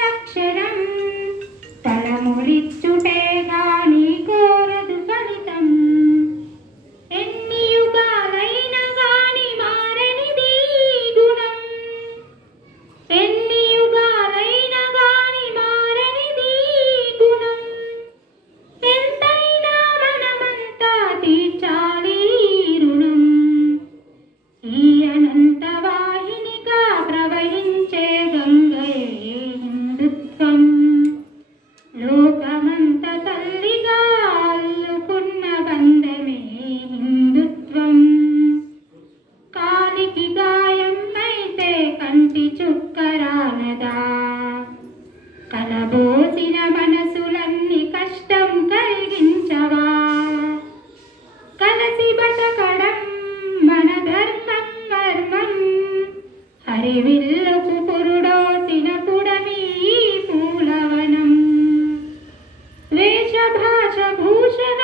లక్షణం తలములిచ్చుటే గాని కోరదు ఫలితం ఎన్ని యుగాలైనా గాని మారనిది గుణం ఎన్ని యుగాలైనా గాని మారనిది గుణం ఎంతైనా మనమంతా తీర్చాలి రుణం ఈ అనంత వాహినిగా ప్రవహించే గంగయే హిందుత్వం లోకమంత తల్లిగా అల్లుకున్న బంధమే హిందుత్వం కాలికి గాయం అయితే కంటి చుక్కరానదా కలబోసిన మనసులన్నీ కష్టం కలిగించవా కలసి బతకడం మన ధర్మం మర్మం హరివిల్లుకు పురుడోసిన పుడమి పూలవనం వేష భాష భూషణ